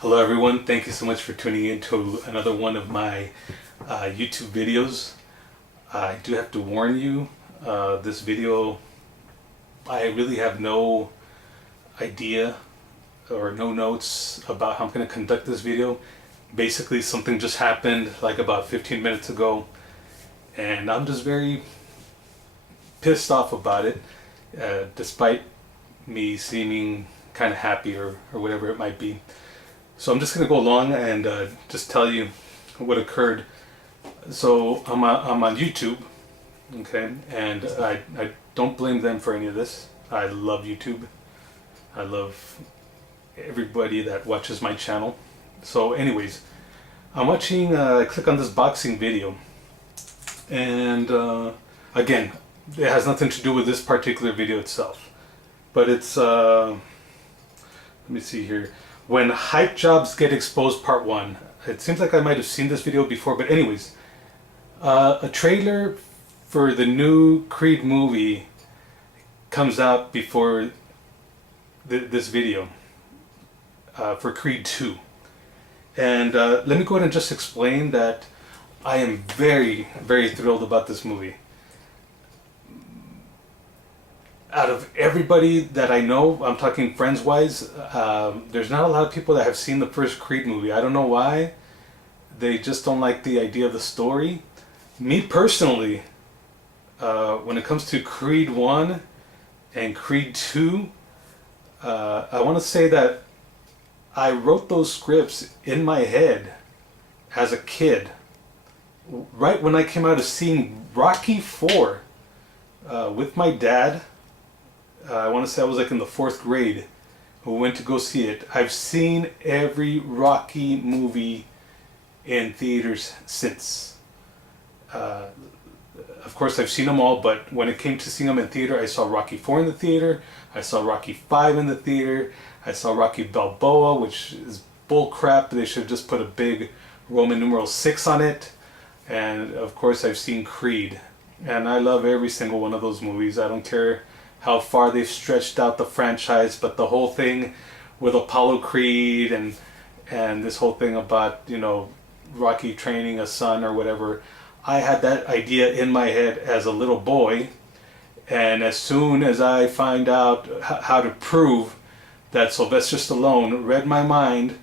Hello everyone, thank you so much for tuning in to another one of my YouTube videos. I do have to warn you, this video, I really have no idea or no notes about how I'm going to conduct this video. Basically something just happened like about 15 minutes ago and I'm just very pissed off about it, despite me seeming kind of happy or whatever it might be. So I'm just going to go along and just tell you what occurred. So I'm on YouTube, okay, and I don't blame them for any of this. I love YouTube. I love everybody that watches my channel. So anyways, I'm watching, I click on this boxing video, and again, it has nothing to do with this particular video itself, but it's, let me see here. When Hype Jobs Get Exposed Part 1. It seems like I might have seen this video before, but anyways. A trailer for the new Creed movie comes out before this video. For Creed 2. And let me go ahead and just explain that I am very, very thrilled about this movie. Out of everybody that I know, I'm talking friends-wise, there's not a lot of people that have seen the first Creed movie. I don't know why. They just don't like the idea of the story. Me personally, when it comes to Creed 1 and Creed 2, I want to say that I wrote those scripts in my head as a kid. Right when I came out of seeing Rocky 4 with my dad. I want to say I was like in the 4th grade. We went to go see it. I've seen every Rocky movie in theaters since. Of course, I've seen them all, but when it came to seeing them in theater, I saw Rocky 4 in the theater. I saw Rocky 5 in the theater. I saw Rocky Balboa, which is bull crap. They should have just put a big Roman numeral 6 on it. And of course, I've seen Creed. And I love every single one of those movies. I don't care how far they've stretched out the franchise, but the whole thing with Apollo Creed and this whole thing about, you know, Rocky training a son or whatever, I had that idea in my head as a little boy, and as soon as I find out how to prove that Sylvester Stallone read my mind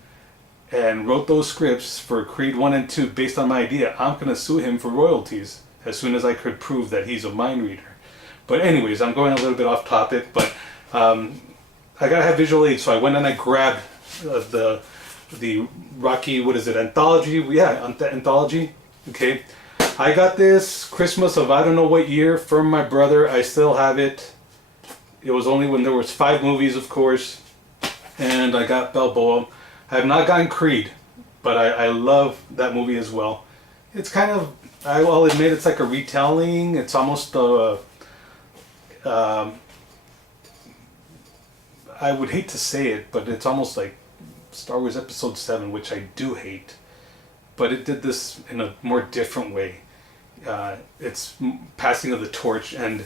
and wrote those scripts for Creed 1 and 2 based on my idea, I'm going to sue him for royalties as soon as I could prove that he's a mind reader. But anyways, I'm going a little bit off topic, but I gotta have visual aids, so I went and I grabbed the Rocky, what is it, anthology? Yeah, anthology. Okay, I got this Christmas of I don't know what year from my brother. I still have it. It was only when there was 5 movies, of course, and I got Balboa. I have not gotten Creed, but I love that movie as well. It's kind of, I will admit, it's like a retelling. It's almost I would hate to say it, but it's almost like Star Wars Episode 7, which I do hate. But it did this in a more different way. It's passing of the torch, and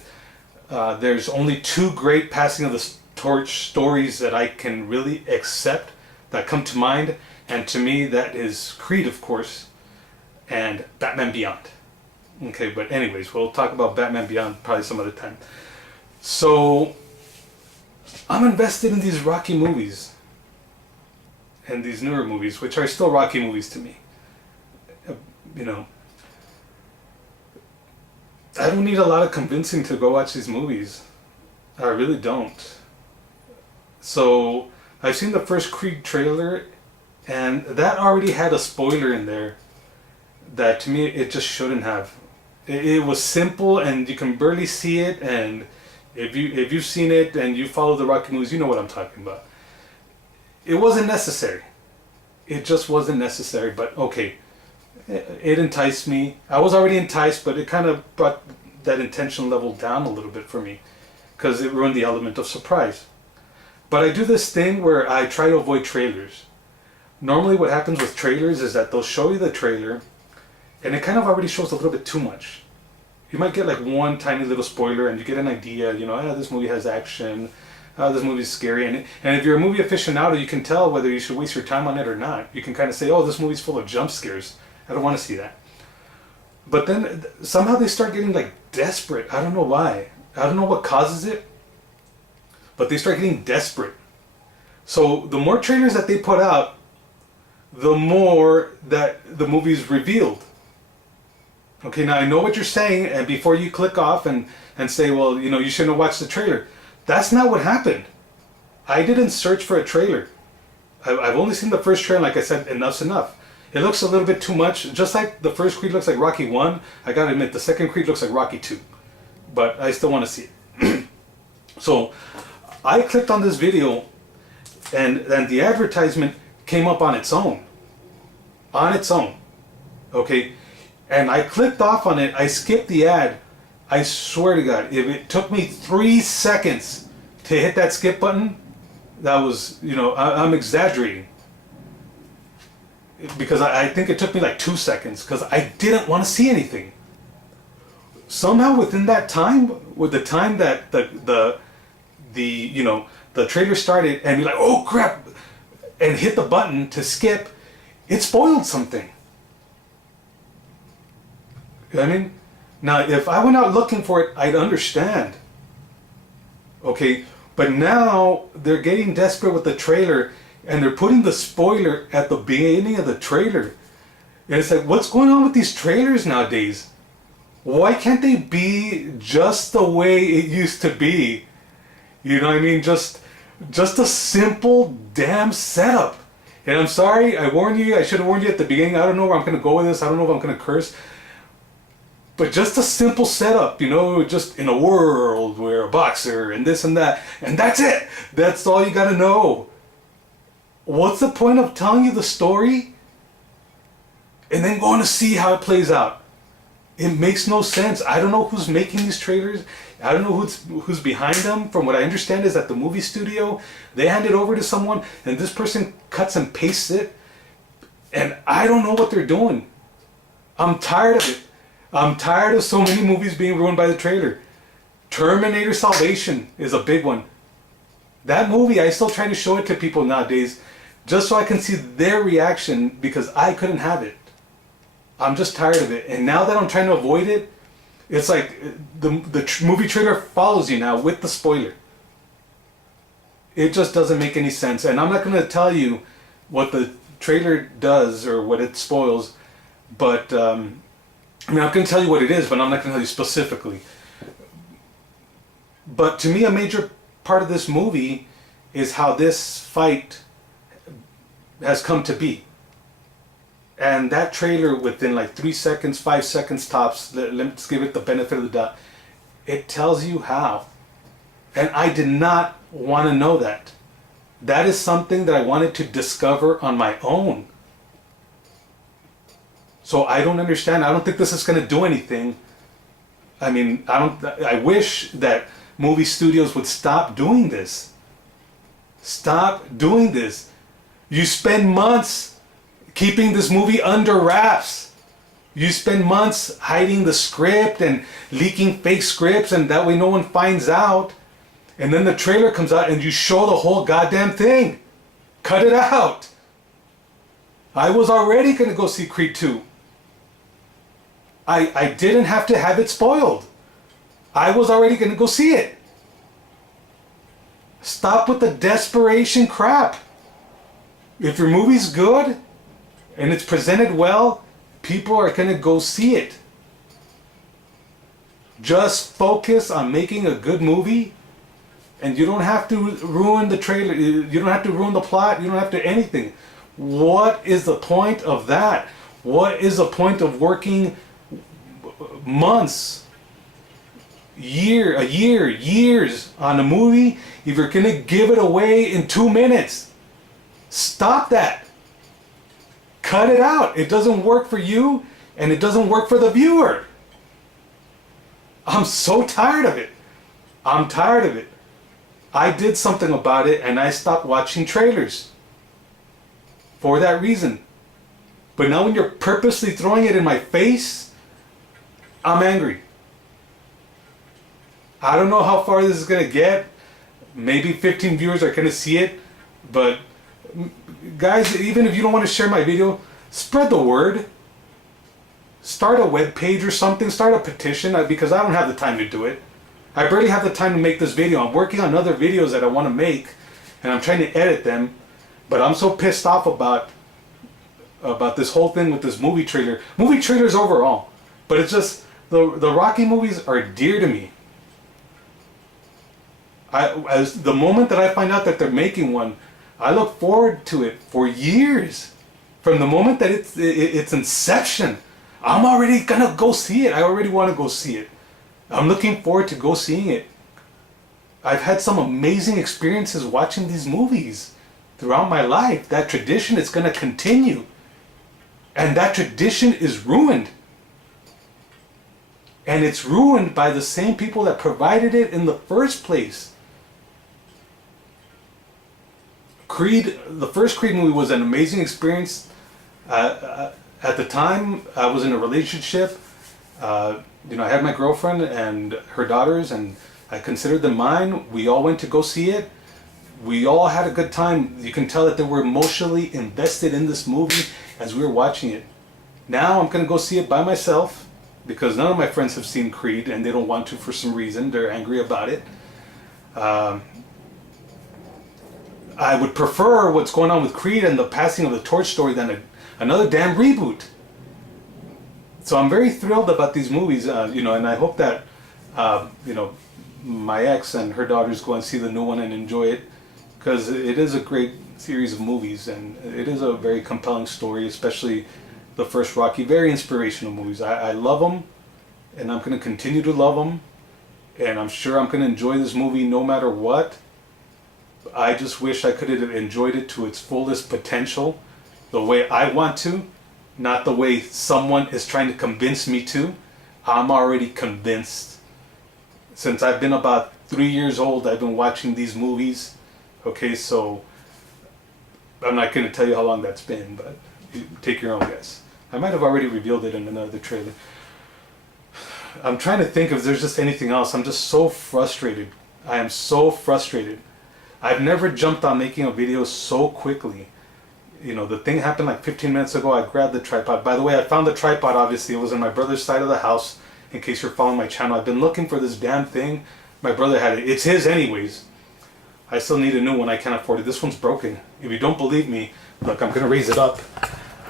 there's only 2 great passing of the torch stories that I can really accept that come to mind, and to me that is Creed, of course, and Batman Beyond. Okay, but anyways, we'll talk about Batman Beyond probably some other time. So, I'm invested in these Rocky movies, and these newer movies, which are still Rocky movies to me. You know, I don't need a lot of convincing to go watch these movies. I really don't. So, I've seen the first Creed trailer, and that already had a spoiler in there that to me it just shouldn't have. It was simple, and you can barely see it, and if you've seen it and you follow the Rocky movies, you know what I'm talking about. It wasn't necessary. It just wasn't necessary, but okay. It enticed me. I was already enticed, but it kind of brought that intention level down a little bit for me because it ruined the element of surprise. But I do this thing where I try to avoid trailers. Normally what happens with trailers is that they'll show you the trailer and it kind of already shows a little bit too much. You might get like one tiny little spoiler and you get an idea, you know, this movie has action, oh, this movie's scary. And if you're a movie aficionado, you can tell whether you should waste your time on it or not. You can kind of say, oh, this movie's full of jump scares. I don't want to see that. But then somehow they start getting like desperate. I don't know why. I don't know what causes it. But they start getting desperate. So the more trailers that they put out, the more that the movie's revealed. Okay, now I know what you're saying, and before you click off and say, well, you know, you shouldn't have watched the trailer. That's not what happened. I didn't search for a trailer. I've only seen the first trailer, like I said, enough's enough. It looks a little bit too much, just like the first Creed looks like Rocky 1, I gotta admit, the second Creed looks like Rocky 2. But I still want to see it. So, I clicked on this video, and the advertisement came up on its own. On its own. Okay? And I clicked off on it, I skipped the ad. I swear to God, if it took me 3 seconds to hit that skip button, that was, you know, I'm exaggerating. Because I think it took me like 2 seconds, because I didn't want to see anything. Somehow within that time, with the time that the you know, the trailer started, and you're like, oh crap, and hit the button to skip, it spoiled something. You know what I mean? Now, if I went out looking for it, I'd understand. Okay, but now they're getting desperate with the trailer, and they're putting the spoiler at the beginning of the trailer. And it's like, what's going on with these trailers nowadays? Why can't they be just the way it used to be? You know what I mean? Just a simple damn setup. And I'm sorry, I warned you, I should have warned you at the beginning. I don't know where I'm going to go with this. I don't know if I'm going to curse. But just a simple setup, you know, just in a world where a boxer and this and that. And that's it. That's all you got to know. What's the point of telling you the story and then going to see how it plays out? It makes no sense. I don't know who's making these trailers. I don't know who's behind them. From what I understand is at the movie studio, they hand it over to someone and this person cuts and pastes it. And I don't know what they're doing. I'm tired of it. I'm tired of so many movies being ruined by the trailer. Terminator Salvation is a big one. That movie, I still try to show it to people nowadays just so I can see their reaction because I couldn't have it. I'm just tired of it. And now that I'm trying to avoid it, it's like the movie trailer follows you now with the spoiler. It just doesn't make any sense. And I'm not going to tell you what the trailer does or what it spoils, but I mean, I'm going to tell you what it is, but I'm not going to tell you specifically. But to me, a major part of this movie is how this fight has come to be. And that trailer, within like 3 seconds, 5 seconds tops, let's give it the benefit of the doubt, it tells you how. And I did not want to know that. That is something that I wanted to discover on my own. So I don't understand. I don't think this is going to do anything. I mean, I wish that movie studios would stop doing this. Stop doing this. You spend months keeping this movie under wraps. You spend months hiding the script and leaking fake scripts, and that way no one finds out. And then the trailer comes out and you show the whole goddamn thing. Cut it out. I was already going to go see Creed 2. I didn't have to have it spoiled. I was already going to go see it. Stop with the desperation crap. If your movie's good and it's presented well, people are going to go see it. Just focus on making a good movie, and you don't have to ruin the trailer. You don't have to ruin the plot. You don't have to anything. What is the point of that? What is the point of working months, years on a movie if you're going to give it away in 2 minutes? Stop that. Cut it out. It doesn't work for you, and it doesn't work for the viewer. I'm so tired of it. I'm tired of it. I did something about it, and I stopped watching trailers for that reason. But now when you're purposely throwing it in my face, I'm angry. I don't know how far this is going to get. Maybe 15 viewers are gonna see it, but guys, even if you don't want to share my video, spread the word. Start a web page or something. Start a petition, because I don't have the time to do it. I barely have the time to make this video. I'm working on other videos that I want to make, and I'm trying to edit them. But I'm so pissed off about this whole thing with this movie trailer. Movie trailers overall, but it's just the Rocky movies are dear to me. As the moment that I find out that they're making one, I look forward to it for years. From the moment that it's inception, I'm already gonna go see it. I already want to go see it. I'm looking forward to go seeing it. I've had some amazing experiences watching these movies throughout my life. That tradition is gonna continue. And that tradition is ruined. And it's ruined by the same people that provided it in the first place. Creed, the first Creed movie was an amazing experience. At the time, I was in a relationship. I had my girlfriend and her daughters, and I considered them mine. We all went to go see it. We all had a good time. You can tell that they were emotionally invested in this movie as we were watching it. Now I'm going to go see it by myself because none of my friends have seen Creed and they don't want to for some reason. They're angry about it. I would prefer what's going on with Creed and the passing of the torch story than another damn reboot. So I'm very thrilled about these movies, and I hope that, my ex and her daughters go and see the new one and enjoy it, because it is a great series of movies and it is a very compelling story, especially the first Rocky. Very inspirational movies. I love them, and I'm going to continue to love them, and I'm sure I'm going to enjoy this movie no matter what. I just wish I could have enjoyed it to its fullest potential, the way I want to, not the way someone is trying to convince me to. I'm already convinced. Since I've been about 3 years old, I've been watching these movies. Okay, so I'm not going to tell you how long that's been, but you take your own guess. I might have already revealed it in another trailer. I'm trying to think if there's just anything else. I'm just so frustrated. I am so frustrated. I've never jumped on making a video so quickly. The thing happened like 15 minutes ago. I grabbed the tripod. By the way, I found the tripod, obviously. It was in my brother's side of the house, in case you're following my channel. I've been looking for this damn thing. My brother had it. It's his anyways. I still need a new one. I can't afford it. This one's broken. If you don't believe me, look, I'm going to raise it up,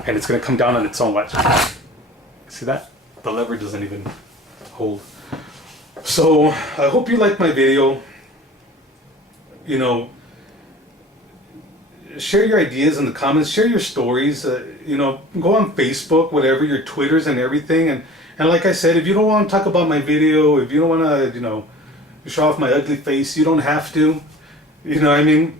and it's going to come down on its own. Watch. See that? The lever doesn't even hold. So, I hope you like my video. Share your ideas in the comments, share your stories, go on Facebook, whatever, your Twitters and everything. And like I said, if you don't want to talk about my video, if you don't want to, show off my ugly face, you don't have to.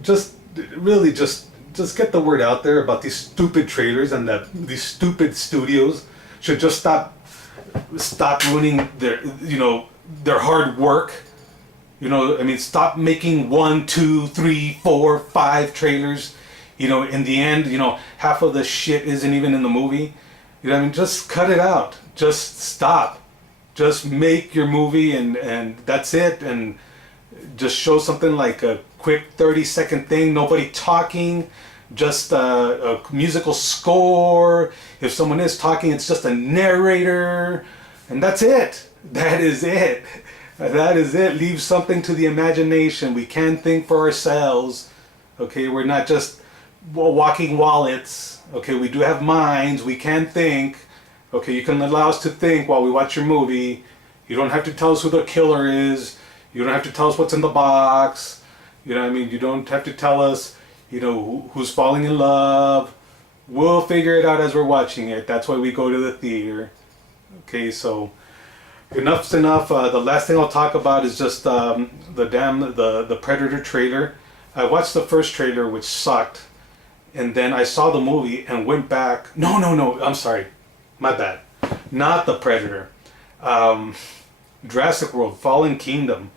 Just really just get the word out there about these stupid trailers, and that these stupid studios should just stop ruining their hard work. Stop making 1, 2, 3, 4, 5 trailers. In the end, half of the shit isn't even in the movie. Just cut it out. Just stop. Just make your movie and that's it. And just show something like a quick 30-second thing. Nobody talking. Just a musical score. If someone is talking, it's just a narrator. And that's it. That is it. That is it. Leave something to the imagination. We can think for ourselves. Okay, we're not just walking wallets. Okay, we do have minds. We can think. Okay, you can allow us to think while we watch your movie. You don't have to tell us who the killer is. You don't have to tell us what's in the box. You don't have to tell us, who's falling in love. We'll figure it out as we're watching it. That's why we go to the theater. Okay, so enough's enough. The last thing I'll talk about is just the Predator trailer. I watched the first trailer, which sucked, and then I saw the movie and went back. No, I'm sorry, my bad. Not the Predator. Jurassic World: Fallen Kingdom.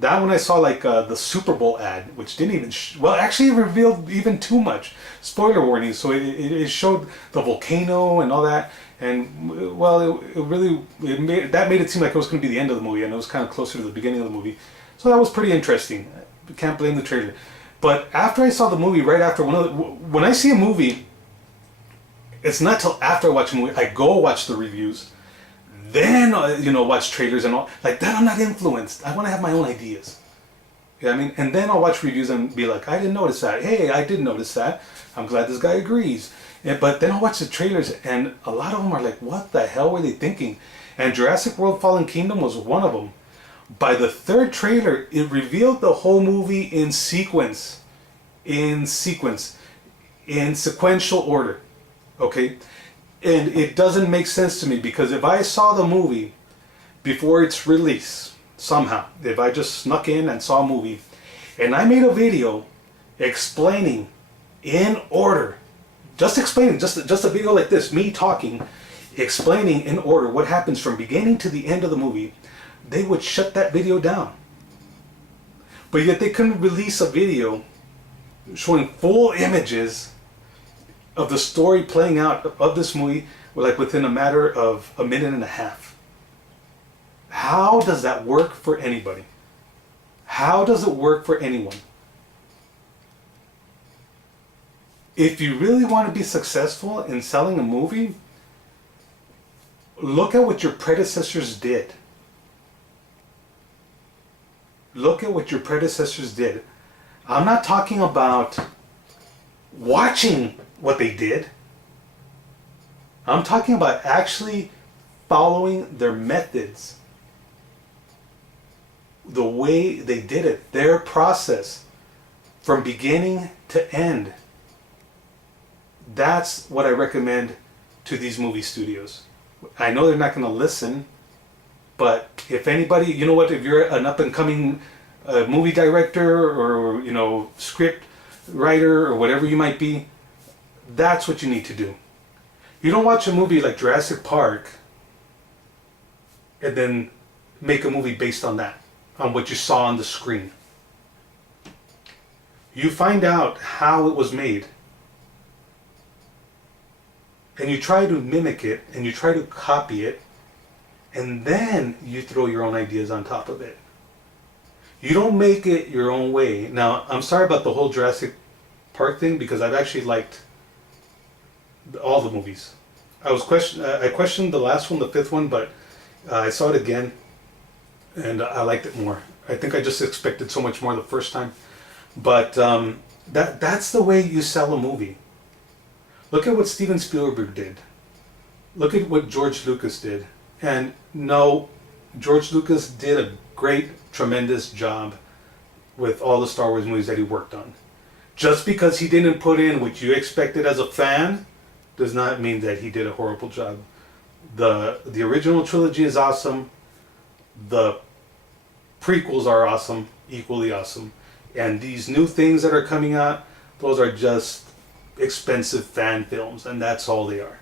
That one I saw like the Super Bowl ad, which didn't even actually it revealed even too much. Spoiler warning. So it showed the volcano and all that. And it made it seem like it was going to be the end of the movie, and it was kind of closer to the beginning of the movie. So that was pretty interesting. can't blame the trailer. But after I saw the movie, right after when I see a movie, it's not till after I watch a movie I go watch the reviews, then watch trailers and all like that. I'm not influenced. I want to have my own ideas. You know what I mean? And then I'll watch reviews and be like, I didn't notice that. Hey, I did notice that. I'm glad this guy agrees. But then I'll watch the trailers and a lot of them are like, what the hell were they thinking? And Jurassic World Fallen Kingdom was one of them. By the third trailer, it revealed the whole movie in sequential order. Okay? And it doesn't make sense to me because if I saw the movie before its release, somehow, if I just snuck in and saw a movie and I made a video explaining in order, just a video like this, me talking, explaining in order what happens from beginning to the end of the movie, they would shut that video down. But yet they couldn't release a video showing full images of the story playing out of this movie like within a matter of a minute and a half. How does that work for anybody? How does it work for anyone? If you really want to be successful in selling a movie, look at what your predecessors did. Look at what your predecessors did. I'm not talking about watching what they did. I'm talking about actually following their methods. The way they did it, their process, from beginning to end. That's what I recommend to these movie studios. I know they're not going to listen, but if anybody, you know what, if you're an up-and-coming movie director or, script writer or whatever you might be, that's what you need to do. You don't watch a movie like Jurassic Park and then make a movie based on that, on what you saw on the screen. You find out how it was made and you try to mimic it and you try to copy it, and then you throw your own ideas on top of it. You don't make it your own way. Now, I'm sorry about the whole Jurassic Park thing because I've actually liked all the movies. I questioned the last one, the fifth one, but I saw it again and I liked it more. I think I just expected so much more the first time. But that's the way you sell a movie. Look at what Steven Spielberg did. Look at what George Lucas did. And no, George Lucas did a great, tremendous job with all the Star Wars movies that he worked on. Just because he didn't put in what you expected as a fan does not mean that he did a horrible job. The original trilogy is awesome. The prequels are awesome, equally awesome. And these new things that are coming out, those are just expensive fan films, and that's all they are.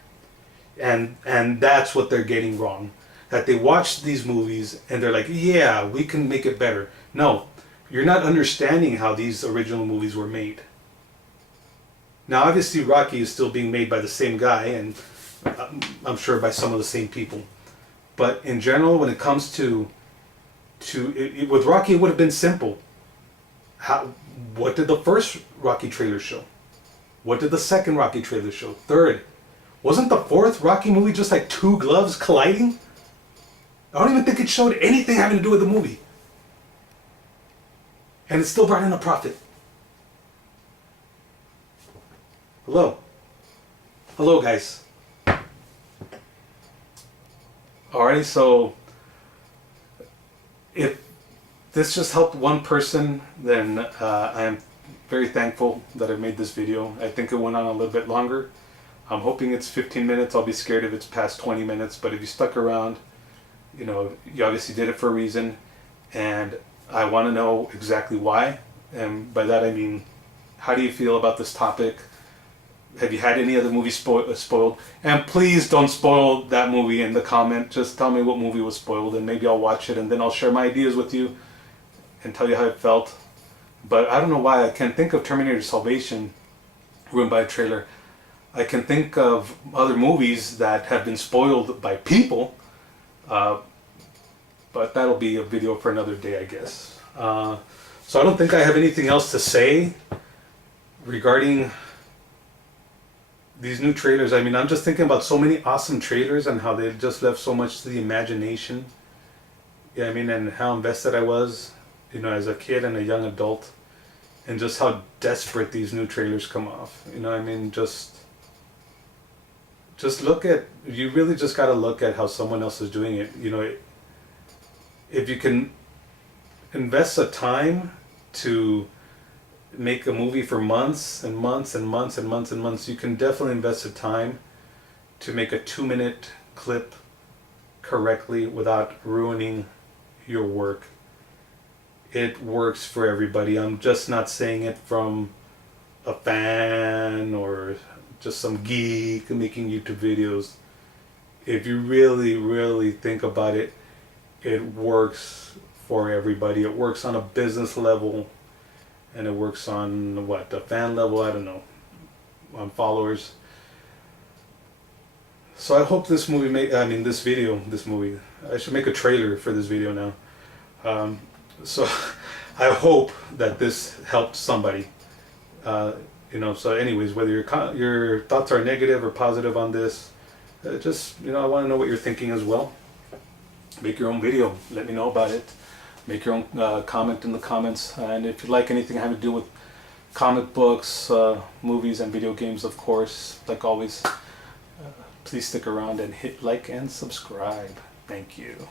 And that's what they're getting wrong. That they watch these movies and they're like, yeah, we can make it better. No, you're not understanding how these original movies were made. Now, obviously, Rocky is still being made by the same guy, and I'm sure by some of the same people. But in general, when it comes to with Rocky, it would have been simple. What did the first Rocky trailer show? What did the second Rocky trailer show? Third. Wasn't the fourth Rocky movie just like two gloves colliding? I don't even think it showed anything having to do with the movie. And it still brought in a profit. Hello. Hello, guys. Alrighty, so if this just helped one person, then I am very thankful that I made this video. I think it went on a little bit longer. I'm hoping it's 15 minutes. I'll be scared if it's past 20 minutes. But if you stuck around, you obviously did it for a reason. And I want to know exactly why. And by that I mean, how do you feel about this topic? Have you had any other movie spoiled? And please don't spoil that movie in the comment. Just tell me what movie was spoiled and maybe I'll watch it and then I'll share my ideas with you and tell you how it felt. But I don't know why I can't think of Terminator Salvation ruined by a trailer. I can think of other movies that have been spoiled by people, but that'll be a video for another day, I guess. So I don't think I have anything else to say regarding these new trailers. I mean, I'm just thinking about so many awesome trailers and how they just left so much to the imagination. Yeah, I mean, and how invested I was, as a kid and a young adult, and just how desperate these new trailers come off. I mean, just look at, you really just got to look at how someone else is doing it. If you can invest the time to make a movie for months and months and months and months and months, you can definitely invest the time to make a 2-minute clip correctly without ruining your work. It works for everybody. I'm just not saying it from a fan or just some geek making YouTube videos. If you really, really think about it, it works for everybody. It works on a business level, and it works on what, the fan level, I don't know, on followers. So I hope this movie this movie, I should make a trailer for this video now. So I hope that this helped somebody. So anyways, whether your thoughts are negative or positive on this, I want to know what you're thinking as well. Make your own video. Let me know about it. Make your own comment in the comments. And if you like anything having to do with comic books, movies, and video games, of course, like always, please stick around and hit like and subscribe. Thank you.